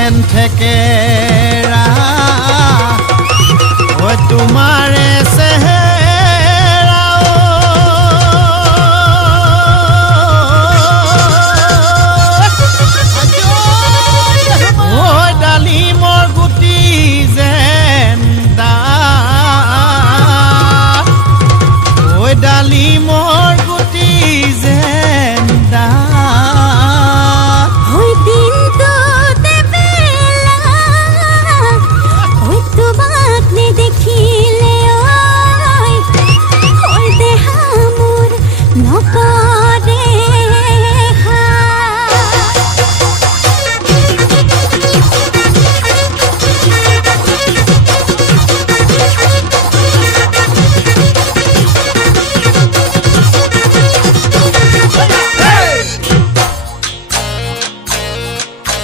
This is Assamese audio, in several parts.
যেন থেকেৰা ও তোমাৰে চেহেৰা ও ডালিমৰ গুটি যেন ডাল ও ডালিমৰ গুটি যেন ডাল ওই দিনটো দেবেলা ওই তোমাক নেদেখিলে ওই দেহা মোৰ নকৰে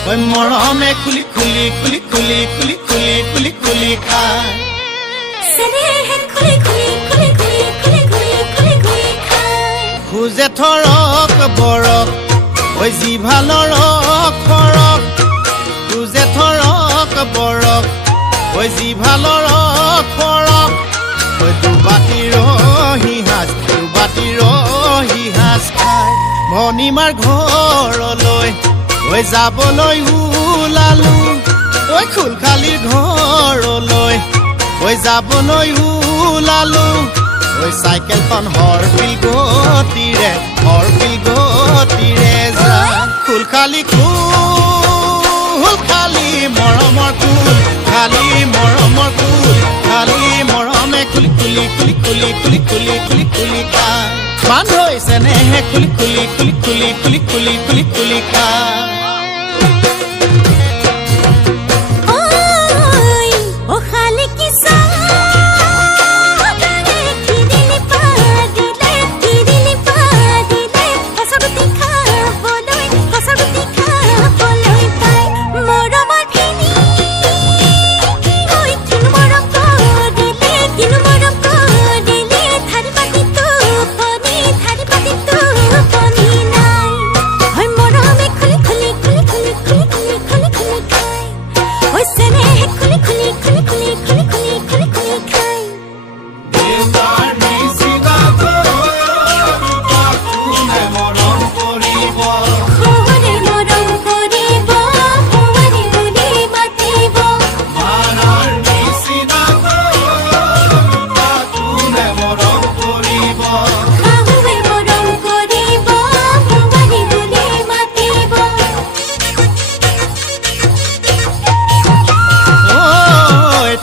ওই মৰমে খুলি খুলি খুলি খুলি খুলি খুলি খুলি খুলি খায় চেনেহে খুলি খুলি খুলি খুলি খুলি খুলি খুলি খুলি খায় খুজে থৰক বৰক ঐ জিভালৰ খৰক খুজে থৰক বৰক ঐ জিভালৰ খৰক ঐ দুবাটিৰ হিহাজ খায় ভনীমাৰ ঘৰলৈ ঐ যাবলৈ ওলালো ঐ খুলখালিৰ ঘৰলৈ ঐ যাবলৈ ওলালো ঐ চাইকেলখন হৰপিল গতিৰে যায় খুলখালি খালি মৰমৰ কুল খালি মৰমৰ কুল খালি মৰমে খুলি খুলি খুলি খুলি খুলি খুলি খুলি খুলি খায় মান হৈছে নেহে খুলি খুলি খুলি খুলি খুলি খুলি খুলি খুলি খায়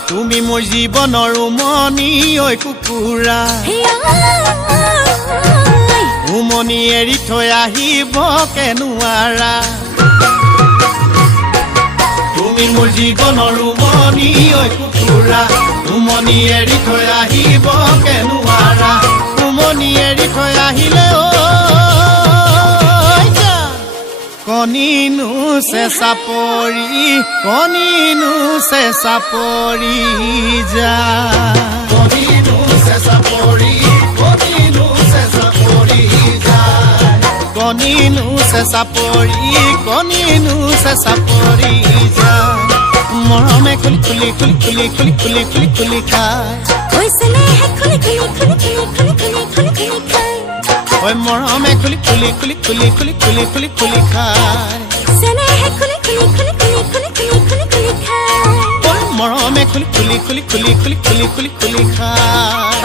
তুমি মোৰ জীৱনৰ উমনি ঐ কুকুৰা উমনি এৰি থৈ আহিব কেনুৱাৰা তুমি মোৰ জীৱনৰ উমনি ঐ কুকুৰা উমনি এৰি থৈ আহিব কেনুৱাৰা উমনি এৰি থৈ আহিলে কণিনো চেঁচা পৰি যা কণিনো চেঁচা পৰি যা কণিনো চেঁচা পৰি যা মৰমে খুলি খুলি খুলি খুলি খুলি খুলি খুলি খুলি খায় ঐ মৰমে খুলি খুলি খুলি খুলি খুলি খুলি খুলি খুলি খায় ঐ মৰমে খুলি খুলি খুলি খুলি খুলি খুলি খুলি খুলি খায়